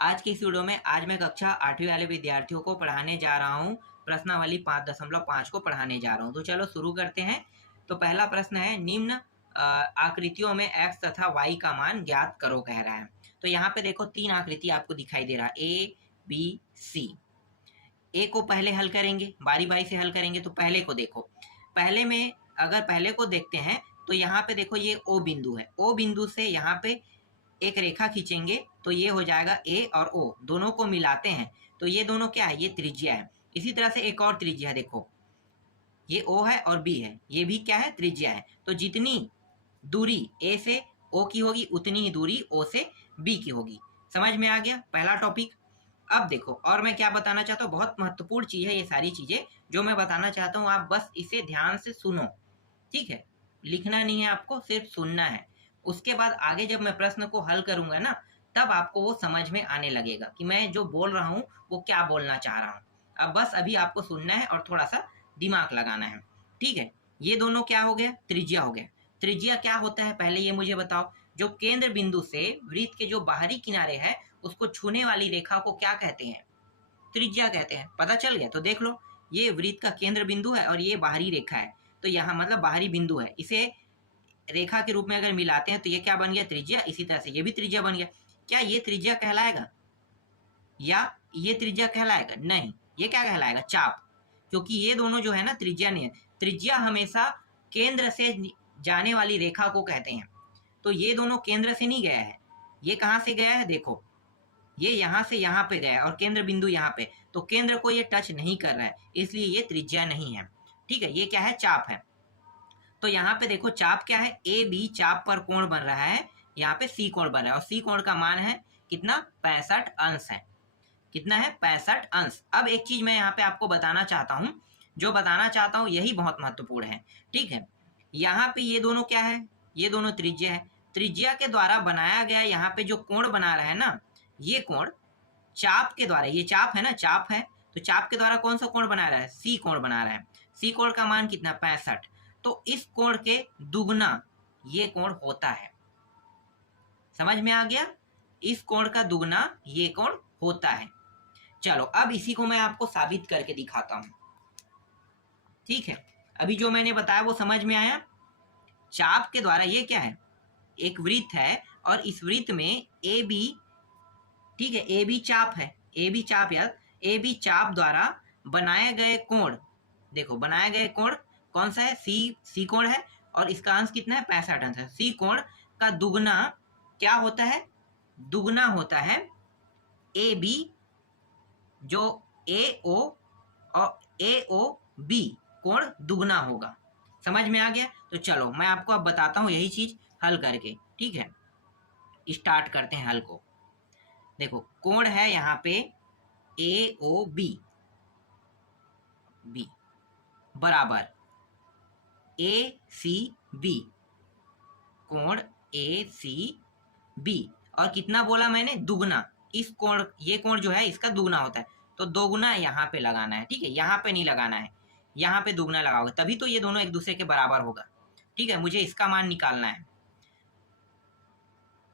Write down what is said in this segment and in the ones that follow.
आज की इस वीडियो में आज मैं कक्षा 8वीं वाले विद्यार्थियों को पढ़ाने जा रहा हूँ। प्रश्नावली 5.5 को पढ़ाने जा रहा हूँ। तो चलो शुरू करते हैं। तो पहला प्रश्न है, निम्न आकृतियों में x तथा y का मान ज्ञात करो कह रहा है। तो यहाँ पे देखो तीन आकृति आपको दिखाई दे रहा है, ए बी सी। ए को पहले हल करेंगे, बारी बारी से हल करेंगे। तो पहले को देखो, पहले में अगर पहले को देखते हैं तो यहाँ पे देखो ये ओ बिंदु है। ओ बिंदु से यहाँ पे एक रेखा खींचेंगे तो ये हो जाएगा ए और ओ, दोनों को मिलाते हैं तो ये दोनों क्या है, ये त्रिज्या है। इसी तरह से एक और त्रिज्या है, देखो ये ओ है और बी है, ये भी क्या है, त्रिज्या है। तो जितनी दूरी ए से ओ की होगी उतनी ही दूरी ओ से बी की होगी। समझ में आ गया पहला टॉपिक। अब देखो और मैं क्या बताना चाहता हूँ, बहुत महत्वपूर्ण चीज है ये सारी चीजें जो मैं बताना चाहता हूँ, आप बस इसे ध्यान से सुनो, ठीक है। लिखना नहीं है आपको, सिर्फ सुनना है। उसके बाद आगे जब मैं प्रश्न को हल करूंगा ना, तब आपको वो समझ में आने लगेगा कि मैं जो बोल रहा हूँ वो क्या बोलना चाह रहा हूँ। अब बस अभी आपको सुनना है और थोड़ा सा दिमाग लगाना है, ठीक है। ये दोनों क्या हो गया, त्रिज्या हो गया। त्रिज्या क्या होता है पहले ये मुझे बताओ। जो केंद्र बिंदु से वृत्त के जो बाहरी किनारे है उसको छूने वाली रेखा को क्या कहते हैं, त्रिज्या कहते हैं। पता चल गया। तो देख लो, ये वृत्त का केंद्र बिंदु है और ये बाहरी रेखा है, तो यहाँ मतलब बाहरी बिंदु है, इसे रेखा के रूप में अगर मिलाते हैं तो ये क्या बन गया, त्रिज्या। इसी तरह से ये भी त्रिज्या बन गया। क्या ये त्रिज्या कहलाएगा या ये त्रिज्या कहलाएगा? नहीं, ये क्या कहलाएगा, चाप। क्योंकि ये दोनों जो है ना त्रिज्या नहीं है। त्रिज्या हमेशा केंद्र से जाने वाली रेखा को कहते हैं। तो ये दोनों केंद्र से नहीं गया है, ये कहाँ से गया है, देखो ये यहाँ से यहाँ पे गया है और केंद्र बिंदु यहाँ पे, तो केंद्र को ये टच नहीं कर रहा है, इसलिए ये त्रिज्या नहीं है, ठीक है। ये क्या है, चाप है। तो यहाँ पे देखो चाप क्या है, ए बी चाप पर कोण बन रहा है, यहाँ पे सी कोण बन रहा है और सी कोण का मान है कितना, 65 अंश है। कितना है, 65 अंश। अब एक चीज मैं यहाँ पे आपको बताना चाहता हूँ, जो बताना चाहता हूँ यही बहुत महत्वपूर्ण है, ठीक है। यहाँ पे ये दोनों क्या है, ये दोनों त्रिज्या है। त्रिज्या के द्वारा बनाया गया यहाँ पे जो कोण बना रहा है ना, ये कोण चाप के द्वारा, ये चाप है ना, चाप है, तो चाप के द्वारा कौन सा कोण बना रहा है, सी कोण बना रहा है। सी कोण का मान कितना, 65। तो इस कोण के दुगना ये कोण होता है। समझ में आ गया, इस कोण का दुगना ये कोण होता है। चलो अब इसी को मैं आपको साबित करके दिखाता हूं, ठीक है। अभी जो मैंने बताया वो समझ में आया। चाप के द्वारा, ये क्या है, एक वृत्त है और इस वृत्त में ए बी, ठीक है, ए बी चाप है, ए बी चाप, यार ए बी चाप द्वारा बनाए गए कोण, देखो बनाए गए कोण कौन सा है, सी कोण है और इसका अंश कितना है, 65 अंश है। सी कोण का दुगना क्या होता है, दुगना होता है ए बी, जो ए ओ और ए ओ बी कोण दुगना होगा। समझ में आ गया। तो चलो मैं आपको अब बताता हूं यही चीज हल करके, ठीक है। स्टार्ट करते हैं हल को। देखो कोण है यहाँ पे ए ओ बी, बी बराबर ए सी बी, कोण ए सी बी, और कितना बोला मैंने, दुगना। इस कोण, ये कोण जो है इसका दुगना होता है, तो दोगुना यहाँ पे लगाना है, ठीक है। यहाँ पे नहीं लगाना है, यहाँ पे दुगना लगाओगे तभी तो ये दोनों एक दूसरे के बराबर होगा, ठीक है। मुझे इसका मान निकालना है।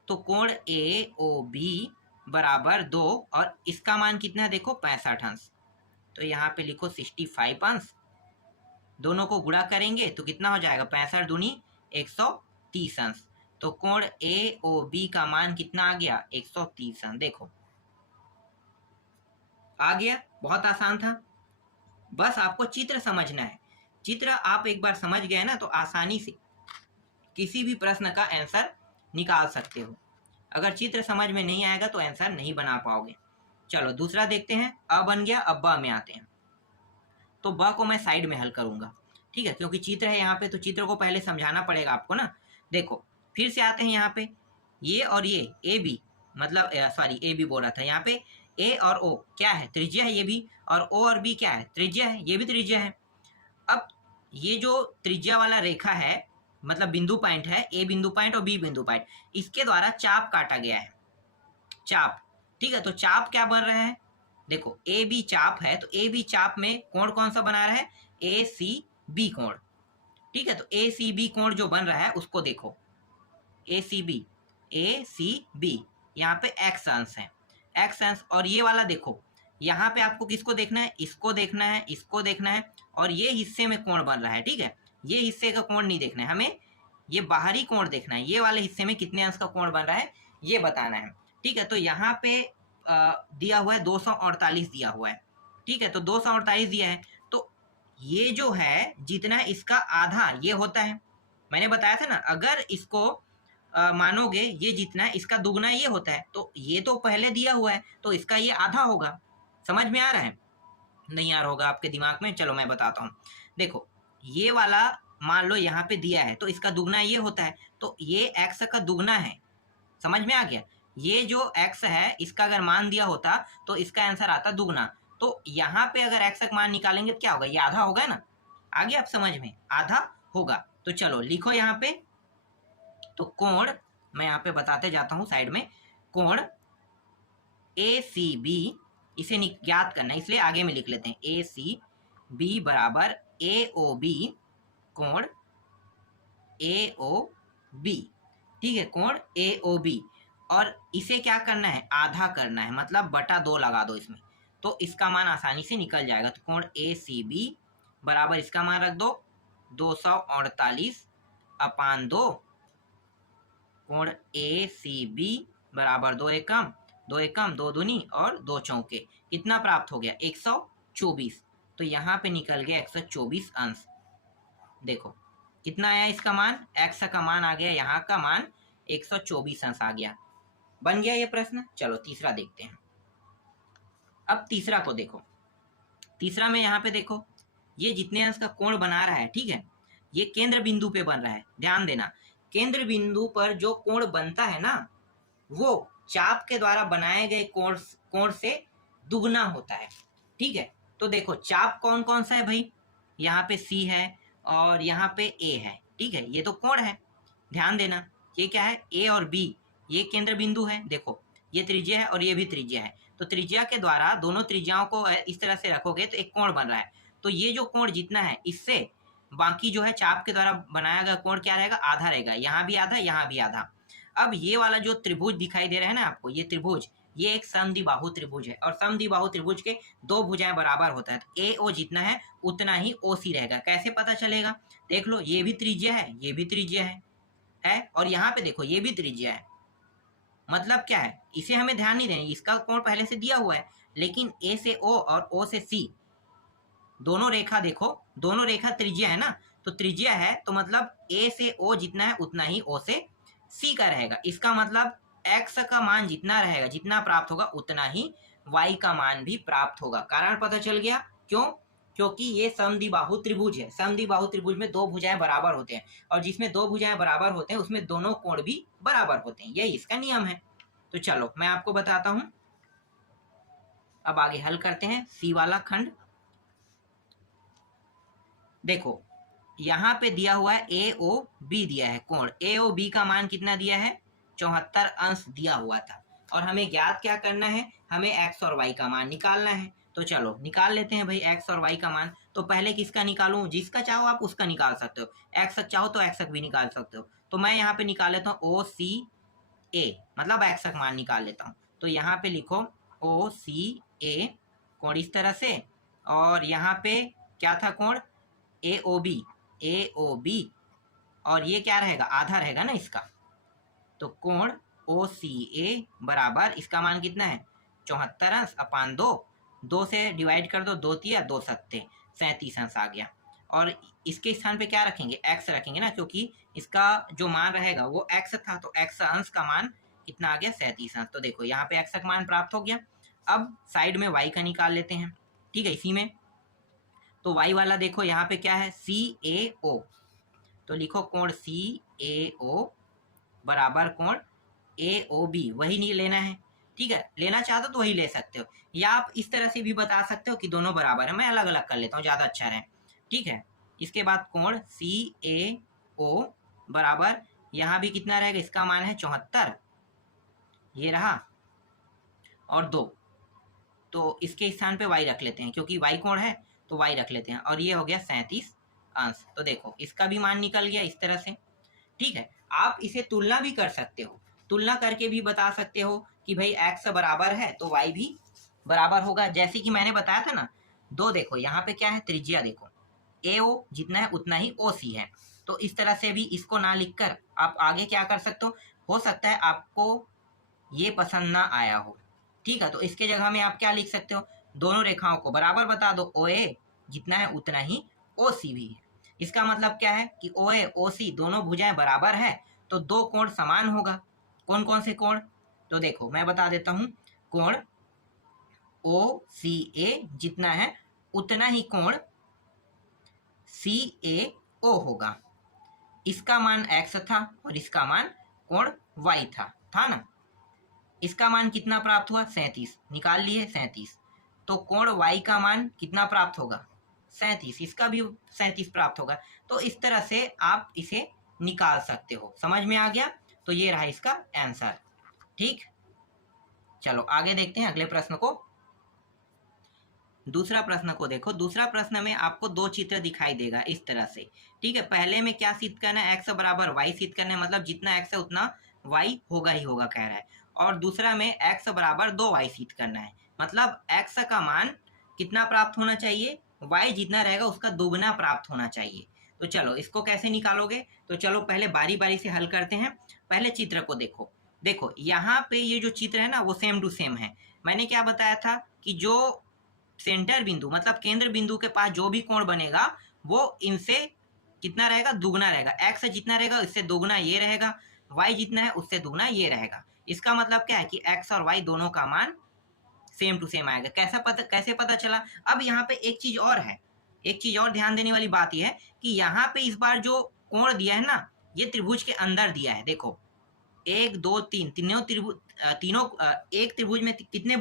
तो कोण ए ओ बी बराबर 2 और इसका मान कितना है, देखो 65 अंश। तो यहाँ पे लिखो 65 अंश। दोनों को गुणा करेंगे तो कितना हो जाएगा, 65 दूनी 130 अंश। तो कोण ए ओ बी का मान कितना आ गया, 130 अंश। देखो आ गया, बहुत आसान था। बस आपको चित्र समझना है। चित्र आप एक बार समझ गए ना तो आसानी से किसी भी प्रश्न का आंसर निकाल सकते हो। अगर चित्र समझ में नहीं आएगा तो आंसर नहीं बना पाओगे। चलो दूसरा देखते हैं। अ बन गया, अब ब में आते हैं। तो ब को मैं साइड में हल करूंगा, ठीक है, क्योंकि चित्र है यहाँ पे तो चित्र को पहले समझाना पड़ेगा आपको ना। देखो फिर से आते हैं यहाँ पे, ये और ये ए बी, मतलब सॉरी ए बी बोल रहा था, यहाँ पे ए और ओ क्या है, त्रिज्या है ये भी, और ओ और बी क्या है, त्रिज्या है, ये भी त्रिज्या है। अब ये जो त्रिज्या वाला रेखा है, मतलब बिंदु पॉइंट है, ए बिंदु पॉइंट और बी बिंदु पॉइंट, इसके द्वारा चाप काटा गया है, चाप, ठीक है। तो चाप क्या बन रहा है, देखो ए बी चाप है, तो ए बी चाप में कोण कौन सा बना रहा है, ए सी बी कोण, ठीक है। तो ए सी बी कोण जो बन रहा है उसको देखो, ए सी बी, ए सी बी, यहाँ पे एक्स अंश है। एक्स अंश, और ये वाला देखो यहाँ पे आपको किसको देखना है, इसको देखना है, इसको देखना है, और ये हिस्से में कोण बन रहा है, ठीक है, ये हिस्से का कोण नहीं देखना है हमें, ये बाहरी कोण देखना है, ये वाले हिस्से में कितने अंश का कोण बन रहा है ये बताना है, ठीक है। तो यहाँ पे दिया हुआ है 248 दिया हुआ है, ठीक है, तो 248 दिया है, तो ये जो है जितना है इसका आधा ये होता है, मैंने बताया था ना, अगर इसको मानोगे ये जितना है इसका दुगना ये होता है, तो ये तो पहले दिया हुआ है तो इसका ये आधा होगा। समझ में आ रहा है? नहीं आ रहा होगा आपके दिमाग में, चलो मैं बताता हूँ। देखो ये वाला मान लो यहाँ पे दिया है तो इसका दुगना ये होता है, तो ये एक्स का दुगना है। समझ में आ गया? ये जो एक्स है इसका अगर मान दिया होता तो इसका आंसर आता दुगना, तो यहाँ पे अगर एक्स का मान निकालेंगे तो क्या होगा, ये आधा होगा ना। आगे आप समझ में, आधा होगा। तो चलो लिखो यहाँ पे, तो कोण मैं यहाँ पे बताते जाता हूँ साइड में, कोण ए सी बी, इसे ज्ञात करना है इसलिए आगे में लिख लेते हैं, ए सी बी बराबर ए ओ बी, कोण ए ओ बी, ठीक है, कोण ए ओ बी, और इसे क्या करना है, आधा करना है, मतलब बटा 2 लगा दो इसमें, तो इसका मान आसानी से निकल जाएगा। तो कोण ए सी बी बराबर इसका मान रख दो 248 अपान 2, कोण ए सी बी बराबर 2 एकम 2 एकम 2 दूनी और 2 चौके, कितना प्राप्त हो गया 124। तो यहाँ पे निकल गया 124 अंश। देखो कितना आया इसका मान, एक्स का मान आ गया, यहाँ का मान 124 अंश आ गया। बन गया ये प्रश्न। चलो तीसरा देखते हैं। अब तीसरा को देखो, तीसरा में यहाँ पे देखो ये जितने अंश का कोण बना रहा है, ठीक है, ये केंद्र बिंदु पे बन रहा है। ध्यान देना, केंद्र बिंदु पर जो कोण बनता है ना वो चाप के द्वारा बनाए गए कोण से दुगना होता है, ठीक है। तो देखो चाप कौन कौन सा है भाई, यहाँ पे सी है और यहाँ पे ए है, ठीक है, ये तो कोण है। ध्यान देना ये क्या है, ए और बी, ये केंद्र बिंदु है। देखो ये त्रिज्या है और ये भी त्रिज्या है, तो त्रिज्या के द्वारा दोनों त्रिज्याओं को इस तरह से रखोगे तो एक कोण बन रहा है। तो ये जो कोण जितना है इससे बाकी जो है चाप के द्वारा बनाया गया कोण क्या रहेगा, आधा रहेगा, यहाँ भी आधा यहाँ भी आधा। अब ये वाला जो त्रिभुज दिखाई दे रहा है ना आपको, ये त्रिभुज, ये एक समद्विबाहु त्रिभुज है, और समद्विबाहु त्रिभुज के दो भुजाएं बराबर होता है, तो ए ओ जितना है उतना ही ओ सी रहेगा। कैसे पता चलेगा, देख लो ये भी त्रिज्या है, ये भी त्रिज्या है, और यहाँ पे देखो ये भी त्रिज्या है। मतलब क्या है, इसे हमें ध्यान नहीं देना, इसका कोण पहले से दिया हुआ है, लेकिन ए से ओ और ओ से सी दोनों रेखा देखो, दोनों रेखा त्रिज्या है ना, तो त्रिज्या है तो मतलब ए से ओ जितना है उतना ही ओ से सी का रहेगा। इसका मतलब एक्स का मान जितना रहेगा, जितना प्राप्त होगा उतना ही वाई का मान भी प्राप्त होगा। कारण पता चल गया, क्यों, क्योंकि ये समद्विबाहु त्रिभुज है। समद्विबाहु त्रिभुज में दो भुजाएं बराबर होते हैं, और जिसमें दो भुजाएं बराबर होते हैं उसमें दोनों कोण भी बराबर होते हैं, यही इसका नियम है। तो चलो मैं आपको बताता हूं, अब आगे हल करते हैं सी वाला खंड। देखो यहाँ पे दिया हुआ है ए ओ बी दिया है कोण, ए ओ बी का मान कितना दिया है, 74 अंश दिया हुआ था, और हमें ज्ञात क्या करना है, हमें एक्स और वाई का मान निकालना है। तो चलो निकाल लेते हैं भाई एक्स और वाई का मान। तो पहले किसका निकालूं, जिसका चाहो आप उसका निकाल सकते हो, एक्स चाहो तो एक्स भी निकाल सकते हो। तो मैं यहाँ पे निकाल लेता हूँ ओ सी ए, मतलब एक्स का मान निकाल लेता हूँ। तो यहाँ पे लिखो ओ सी ए कोण इस तरह से, और यहाँ पे क्या था कोण ए ओ बी, ए ओ बी, और ये क्या रहेगा, आधा रहेगा ना इसका। तो कोण ओ सी ए बराबर इसका मान कितना है 74 अंश अपान 2, 2 से डिवाइड कर दो, 2 तिया 2 सत्ते 37 अंश आ गया। और इसके स्थान पे क्या रखेंगे, एक्स रखेंगे ना, क्योंकि इसका जो मान रहेगा वो एक्स था, तो एक्स अंश का मान कितना आ गया 37 अंश। तो देखो यहाँ पे एक्स का मान प्राप्त हो गया। अब साइड में वाई का निकाल लेते हैं, ठीक है, इसी में। तो वाई वाला देखो यहाँ पे क्या है सी ए ओ, तो लिखो कोण सी ए ओ बराबर कोण ए ओ बी, वही नहीं लेना है, ठीक है, लेना चाहते हो तो वही ले सकते हो, या आप इस तरह से भी बता सकते हो कि दोनों बराबर है। मैं अलग अलग कर लेता हूँ, ज़्यादा अच्छा रहे, ठीक है। इसके बाद कोण सी ए ओ बराबर यहाँ भी कितना रहेगा, इसका मान है 74, ये रहा, और 2, तो इसके स्थान पे वाई रख लेते हैं, क्योंकि वाई कोण है तो वाई रख लेते हैं, और ये हो गया 37 अंश। तो देखो इसका भी मान निकल गया इस तरह से, ठीक है। आप इसे तुलना भी कर सकते हो, तुलना करके भी बता सकते हो कि भाई x बराबर है तो y भी बराबर होगा। जैसे कि मैंने बताया था ना, दो देखो यहाँ पे क्या है, त्रिज्या देखो AO जितना है उतना ही OC है। तो इस तरह से भी इसको ना लिखकर आप आगे क्या कर सकते हो सकता है आपको ये पसंद ना आया हो, ठीक है। तो इसके जगह में आप क्या लिख सकते हो, दोनों रेखाओं को बराबर बता दो, OA जितना है उतना ही OC भी है। इसका मतलब क्या है कि OA OC दोनों भुजाएं बराबर है तो दो कोण समान होगा। कौन कौन से कोण, तो देखो मैं बता देता हूं, कोण OCA जितना है उतना ही कोण CAO होगा। इसका मान x था और इसका मान कोण y था ना। इसका मान कितना प्राप्त हुआ, 37, निकाल लिए 37। तो कोण y का मान कितना प्राप्त होगा, 37। इसका भी 37 प्राप्त होगा। तो इस तरह से आप इसे निकाल सकते हो। समझ में आ गया? तो ये रहा इसका आंसर। ठीक, चलो आगे देखते हैं अगले प्रश्न को। दूसरा प्रश्न को देखो। दूसरा प्रश्न में आपको दो चित्र दिखाई देगा इस तरह से, ठीक है। पहले में क्या सिद्ध करना है, x बराबर y सिद्ध करना है, मतलब जितना x है उतना y होगा ही होगा कह रहा है। और दूसरा में x बराबर 2y सिद्ध करना है, मतलब x का मान कितना प्राप्त होना चाहिए, y जितना रहेगा उसका दोगुना प्राप्त होना चाहिए। तो चलो इसको कैसे निकालोगे, तो चलो पहले बारी बारी से हल करते हैं। पहले चित्र को देखो। देखो यहाँ पे ये जो चित्र है ना वो सेम टू सेम है। मैंने क्या बताया था कि जो सेंटर बिंदु मतलब केंद्र बिंदु के पास जो भी कोण बनेगा वो इनसे कितना रहेगा, दुगना रहेगा। x जितना रहेगा इससे दोगुना ये रहेगा, y जितना है उससे दुगना ये रहेगा। इसका मतलब क्या है कि x और y दोनों का मान सेम टू सेम आएगा। कैसे पता चला? अब यहाँ पे एक चीज और है, एक चीज और ध्यान देने वाली बात यह है कि यहाँ पे इस बार जो कोण दिया है ना ये त्रिभुज के अंदर दिया है। देखो 1 2 3 तीनों एक त्रिभुज में कितने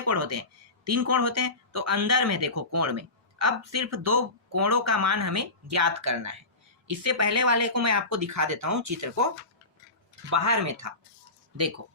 कोण होते हैं, 3 कोण होते हैं। तो अंदर में देखो कोण में अब सिर्फ 2 कोणों का मान हमें ज्ञात करना है। इससे पहले वाले को मैं आपको दिखा देता हूं, चित्र को बाहर में था, देखो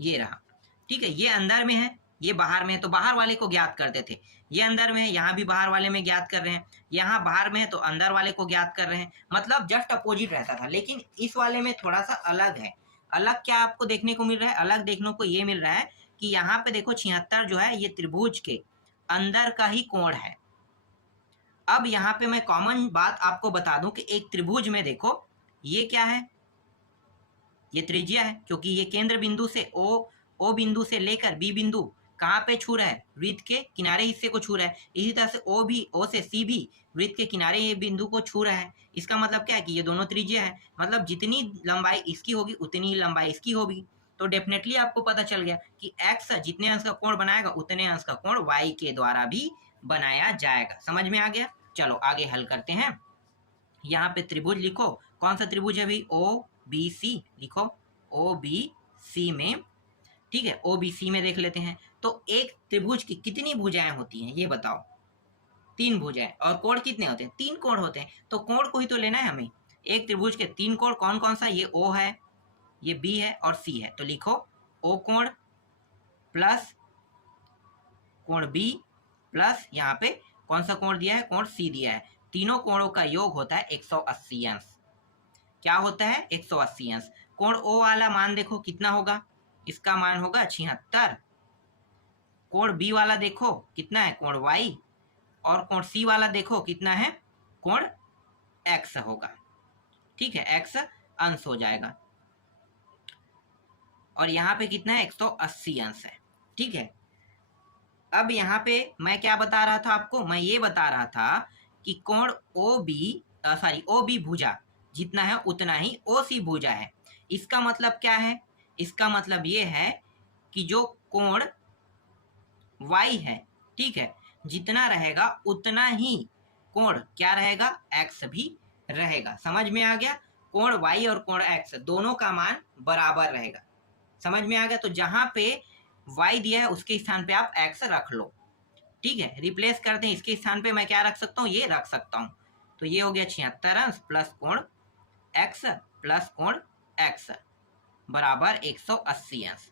ये रहा, ठीक है। ये अंदर में है, ये बाहर में है, तो बाहर वाले को ज्ञात करते थे। ये अंदर में है, यहाँ भी बाहर वाले में ज्ञात कर रहे हैं, यहाँ बाहर में है तो अंदर वाले को ज्ञात कर रहे हैं, मतलब जस्ट अपोजिट रहता था। लेकिन इस वाले में थोड़ा सा अलग है। अलग क्या आपको देखने को मिल रहा है, अलग देखने को ये मिल रहा है कि यहाँ पे देखो 76 जो है ये त्रिभुज के अंदर का ही कोण है। अब यहाँ पे मैं कॉमन बात आपको बता दूं कि एक त्रिभुज में देखो ये क्या है, ये त्रिज्या है, क्योंकि ये केंद्र बिंदु से ओ बिंदु से लेकर बी बिंदु कहाँ पे छू रहा है, वृत्त के किनारे हिस्से को छू रहा है। इसी तरह से ओ से सी भी वृत्त के किनारे ये बिंदु को छू रहा है। इसका मतलब क्या है कि ये दोनों त्रिज्या है, मतलब जितनी लंबाई इसकी होगी उतनी ही लंबाई इसकी होगी। तो डेफिनेटली आपको पता चल गया कि x जितने अंश का कोण बनाएगा उतने अंश का कोण y के द्वारा भी बनाया जाएगा। समझ में आ गया? चलो आगे हल करते हैं। यहाँ पे त्रिभुज लिखो, कौन सा त्रिभुज है भाई, OBC लिखो, OBC में, ठीक है। OBC में देख लेते हैं। तो एक त्रिभुज की कितनी भुजाएं होती हैं ये बताओ, 3 भुजाएं। और कोण कितने होते हैं, 3 कोण होते हैं। तो कोण को ही तो लेना है हमें। एक त्रिभुज के 3 कोण कौन कौन सा, ये O है, ये B है और C है। तो लिखो O कोण प्लस कोण B प्लस यहाँ पे कौन सा कोण दिया है, कोण C दिया है। तीनों कोणों का योग होता है 180 अंश। क्या होता है, 180 अंश। कोण O वाला मान देखो कितना होगा, इसका मान होगा 76। कोण B वाला देखो कितना है, कोण Y। और कोण C वाला देखो कितना है, कोण X होगा, ठीक है। X अंश हो जाएगा और यहाँ पे कितना है, 180 अंश है, ठीक है। अब यहाँ पे मैं क्या बता रहा था आपको, मैं ये बता रहा था कि कोण OB भुजा जितना है उतना ही OC भुजा है। इसका मतलब क्या है, इसका मतलब ये है कि जो कोण Y है, ठीक है, जितना रहेगा उतना ही कोण क्या रहेगा, X भी रहेगा। समझ में आ गया? कोण Y और कोण X दोनों का मान बराबर रहेगा। समझ में आ गया? तो जहां पे y दिया है उसके स्थान पे आप x रख लो, ठीक है। रिप्लेस करते हैं, इसके स्थान पे मैं क्या रख सकता हूँ, ये रख सकता हूँ। तो ये हो गया 76 अंश प्लस कोण x प्लस कोण x बराबर 180 अंश।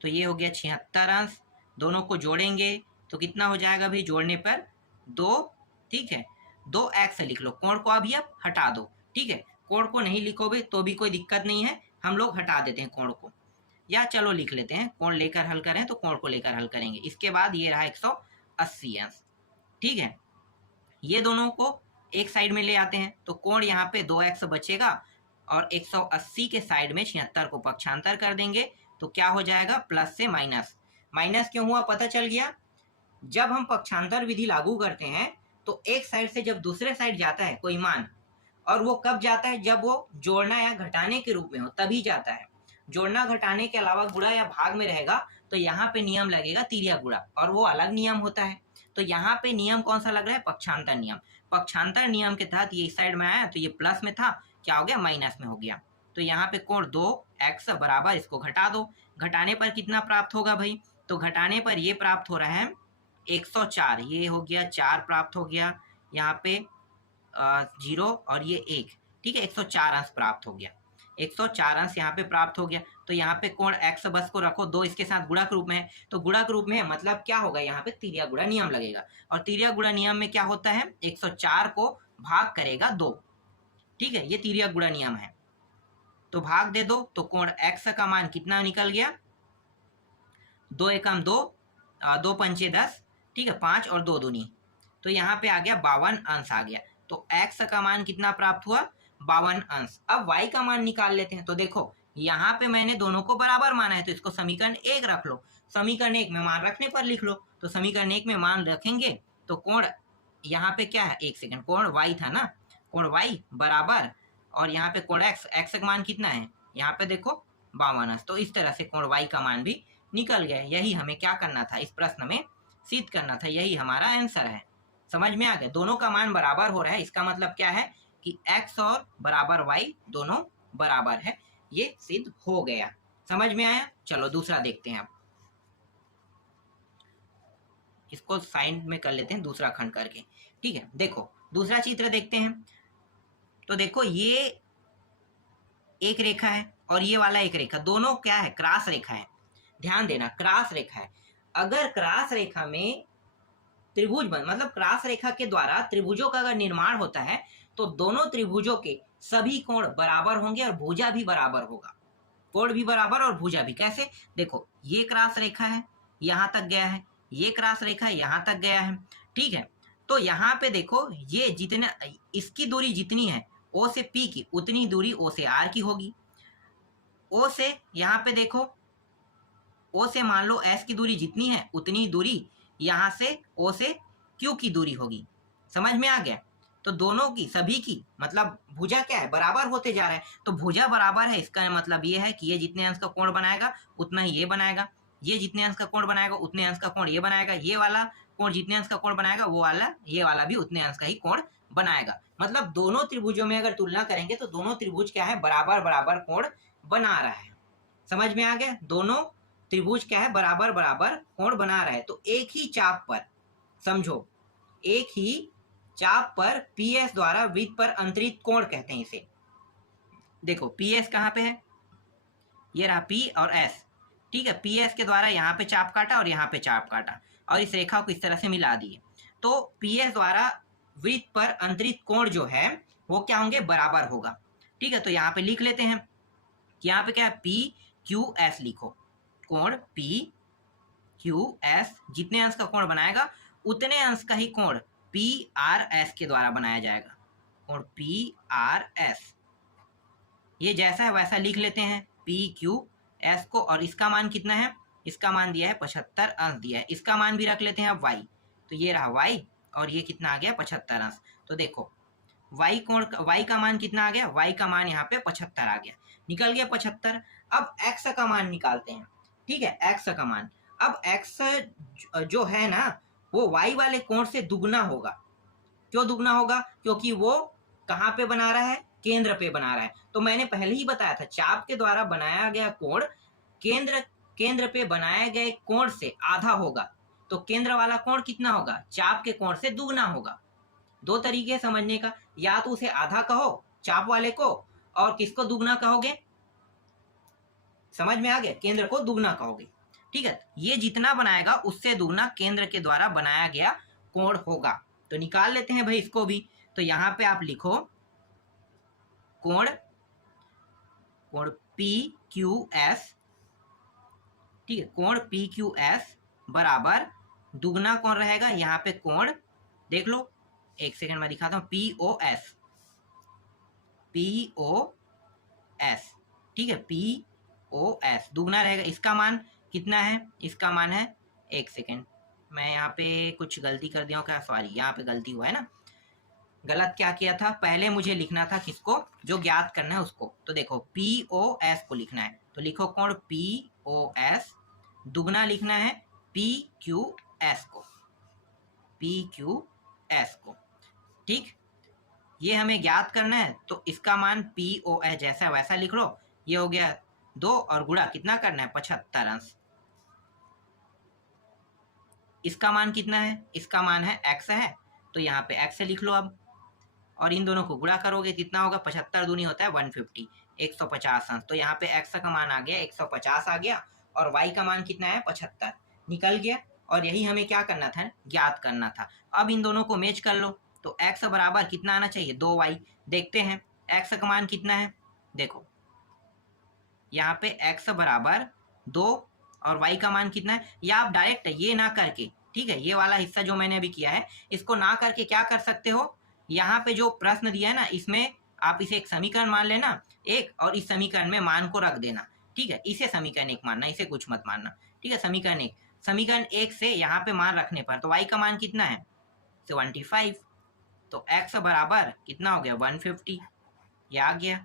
तो ये हो गया 76 अंश। दोनों को जोड़ेंगे तो कितना हो जाएगा भाई, जोड़ने पर 2, ठीक है। 2x लिख लो, कोण को अभी आप हटा दो, ठीक है। कोण को नहीं लिखोगे तो भी कोई दिक्कत नहीं है, हम लोग हटा देते हैं कोण को, या चलो लिख लेते हैं कोण लेकर हल करें तो कोण को लेकर हल करेंगे। इसके बाद ये रहा 180 अंश। ठीक है, ये दोनों को एक साइड में ले आते हैं तो कोण यहाँ पे 2x बचेगा और 180 के साइड में 76 को पक्षांतर कर देंगे तो क्या हो जाएगा, प्लस से माइनस। माइनस क्यों हुआ पता चल गया। जब हम पक्षांतर विधि लागू करते हैं तो एक साइड से जब दूसरे साइड जाता है कोई मान, और वो कब जाता है, जब वो जोड़ना या घटाने के रूप में हो तभी जाता है। जोड़ना घटाने के अलावा गुणा या भाग में रहेगा तो यहाँ पे नियम लगेगा तिर्या गुणा, और वो अलग नियम होता है। तो यहाँ पे नियम कौन सा लग रहा है, पक्षांतर नियम। पक्षांतर नियम के तहत ये इस साइड में आया तो ये प्लस में था, क्या हो गया, माइनस में हो गया। तो यहाँ पे कोण 2x बराबर, इसको घटा दो, घटाने पर कितना प्राप्त होगा भाई, तो घटाने पर ये प्राप्त हो रहा है 104, ये हो गया 4 प्राप्त हो गया, यहाँ पे 0 और ये 1, ठीक है, 104 अंश प्राप्त हो गया। 104 अंश यहाँ पे प्राप्त हो गया। तो यहाँ पे कोण x बस को रखो, 2 इसके साथ गुणक रूप में है, तो गुणक रूप में है मतलब क्या होगा, यहाँ पे तिर्या गुणा नियम लगेगा। और तिर्या गुणा नियम में क्या होता है, 104 को भाग करेगा 2। ठीक है, ये तिर्या गुणा नियम है। तो भाग दे दो तो कोण x का मान कितना निकल गया, 2 एकम 2, 2 पंचे 10, ठीक है, 5 और 2 दूनी, तो यहाँ पे आ गया 52 अंश आ गया। तो x का मान कितना प्राप्त हुआ, 52 अंश। अब y का मान निकाल लेते हैं। तो देखो यहाँ पे मैंने दोनों को बराबर माना है तो इसको समीकरण 1 रख लो, समीकरण 1 में मान रखने पर लिख लो। तो समीकरण 1 में मान रखेंगे तो कोण यहाँ पे क्या है, 1 सेकंड, कोण y था ना, कोण y बराबर, और यहाँ पे कोण x का मान कितना है, यहाँ पे देखो 52 अंश। तो इस तरह से कोण y का मान भी निकल गया। यही हमें क्या करना था, इस प्रश्न में सिद्ध करना था, यही हमारा आंसर है। समझ में आ गया, दोनों का मान बराबर हो रहा है, इसका मतलब क्या है कि x और बराबर y दोनों बराबर है, ये सिद्ध हो गया। समझ में आया। चलो दूसरा देखते हैं। अब इसको साइड में कर लेते हैं दूसरा खंड करके। ठीक है, देखो दूसरा चित्र देखते हैं। तो देखो ये एक रेखा है और ये वाला एक रेखा, दोनों क्या है, क्रॉस रेखा है। ध्यान देना, क्रॉस रेखा है। अगर क्रॉस रेखा में त्रिभुज बन, मतलब क्रॉस रेखा के द्वारा त्रिभुजों का अगर निर्माण होता है तो दोनों त्रिभुजों के सभी कोण बराबर होंगे और भुजा भी बराबर होगा। कोण भी बराबर और भुजा भी। कैसे, देखो ये क्रॉस रेखा है, यहाँ तक गया है, ये क्रॉस रेखा है, यहाँ तक गया है। ठीक है, तो यहाँ पे देखो ये जितना, इसकी दूरी जितनी है O से P की, उतनी दूरी O से R की होगी। O से यहाँ पे देखो, O से मान लो S की दूरी जितनी है उतनी दूरी यहाँ से O से Q की दूरी होगी। समझ में आ गया। तो दोनों की, सभी की, मतलब भुजा क्या है, बराबर होते जा रहा है। तो भुजा बराबर है, इसका मतलब ये है कि ये जितने अंश का कोण बनाएगा उतना ही ये बनाएगा, ये जितने अंश का कोण बनाएगा उतने अंश का कोण ये बनाएगा, ये वाला कोण जितने अंश का कोण बनाएगा वो वाला, ये वाला भी उतने अंश का ही कोण बनाएगा। मतलब दोनों त्रिभुजों में अगर तुलना करेंगे तो दोनों त्रिभुज क्या है, बराबर बराबर कोण बना रहा है। समझ में आ गया, दोनों त्रिभुज क्या है, बराबर बराबर कोण बना रहा है। तो एक ही चाप पर, समझो, एक ही चाप पर PS द्वारा वृत्त पर अंतरित कोण कहते हैं इसे। देखो PS कहाँ पे है, ये रहा P और S। ठीक है, PS के द्वारा यहाँ पे चाप काटा और यहाँ पे चाप काटा और इस रेखा को इस तरह से मिला दिए। तो PS द्वारा वृत्त पर अंतरित कोण जो है वो क्या होंगे, बराबर होगा। ठीक है, तो यहाँ पे लिख लेते हैं कि यहाँ पे क्या है, PQS लिखो। कोण PQS जितने अंश का कोण बनाएगा उतने अंश का ही कोण PRS के द्वारा बनाया जाएगा। कोण PRS, ये जैसा है वैसा लिख लेते हैं PQS को। और इसका मान कितना है, इसका मान दिया है 75 अंश दिया है। इसका मान भी रख लेते हैं अब y। तो ये रहा y और ये कितना आ गया, 75 अंश। तो देखो y कोण, y का मान कितना आ गया, y का मान यहाँ पे 75 आ गया, निकल गया 75। अब x का मान निकालते हैं। ठीक है, x का मान, अब x जो है ना वो y वाले कोण से दुगना होगा। क्यों दुगना होगा, क्योंकि वो कहाँ पे बना रहा है, केंद्र पे बना रहा है। तो मैंने पहले ही बताया था चाप के द्वारा बनाया गया कोण केंद्र पे बनाए गए कोण से आधा होगा। तो केंद्र वाला कोण कितना होगा, चाप के कोण से दुगना होगा। दो तरीके हैं समझने का, या तो उसे आधा कहो चाप वाले को, और किसको दुगना कहोगे, समझ में आ गया, केंद्र को दुगना कहोगे। ठीक है, ये जितना बनाएगा उससे दुगना केंद्र के द्वारा बनाया गया कोण होगा। तो निकाल लेते हैं भाई इसको भी। तो यहाँ पे आप लिखो कोण PQS, ठीक है, कोण PQS बराबर दुगना कौन रहेगा, यहाँ पे कोण देख लो, एक सेकंड में दिखाता हूँ, POS, ठीक है, POS दुगना रहेगा। इसका मान कितना है, इसका मान है, एक सेकंड, मैं यहाँ पे कुछ गलती कर दिया हूँ क्या, सॉरी यहाँ पे गलती हुआ है ना, गलत क्या किया था, पहले मुझे लिखना था किसको, जो ज्ञात करना है उसको। तो देखो POS को लिखना है, तो लिखो कोण POS, दुगना लिखना है PQS को, ठीक, ये हमें ज्ञात करना है। तो इसका मान POS जैसा वैसा लिख लो, ये हो गया 2 और गुणा कितना करना है, 75 अंश। इसका मान कितना है, इसका मान है x है, तो यहाँ पे x लिख लो अब, और इन दोनों को गुणा करोगे कितना होगा, 75 दूनी होता है 150, 150 अंश। तो यहाँ पे x का मान आ गया 150 आ गया, और y का मान कितना है 75 निकल गया। और यही हमें क्या करना था, ज्ञात करना था। अब इन दोनों को मैच कर लो, तो x बराबर कितना आना चाहिए, 2y। देखते हैं x का मान कितना है, देखो यहाँ पे x बराबर 2 और y का मान कितना है, या आप डायरेक्ट ये ना करके, ठीक है, ये वाला हिस्सा जो मैंने अभी किया है इसको ना करके क्या कर सकते हो, यहाँ पे जो प्रश्न दिया है ना इसमें आप इसे एक समीकरण मान लेना एक, और इस समीकरण में मान को रख देना, ठीक है, इसे समीकरण 1 मानना, इसे कुछ मत मानना, ठीक है। समीकरण 1 से यहाँ पे मान रखने पर तो y का मान कितना है 75, तो x बराबर कितना हो गया 150, ये आ गया।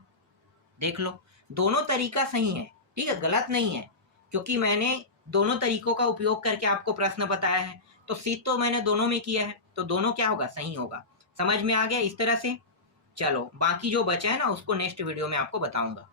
देख लो दोनों तरीका सही है, ठीक है, गलत नहीं है, क्योंकि मैंने दोनों तरीकों का उपयोग करके आपको प्रश्न बताया है, तो सिद्ध तो मैंने दोनों में किया है, तो दोनों क्या होगा, सही होगा। समझ में आ गया इस तरह से। चलो बाकी जो बचा है ना उसको नेक्स्ट वीडियो में आपको बताऊंगा।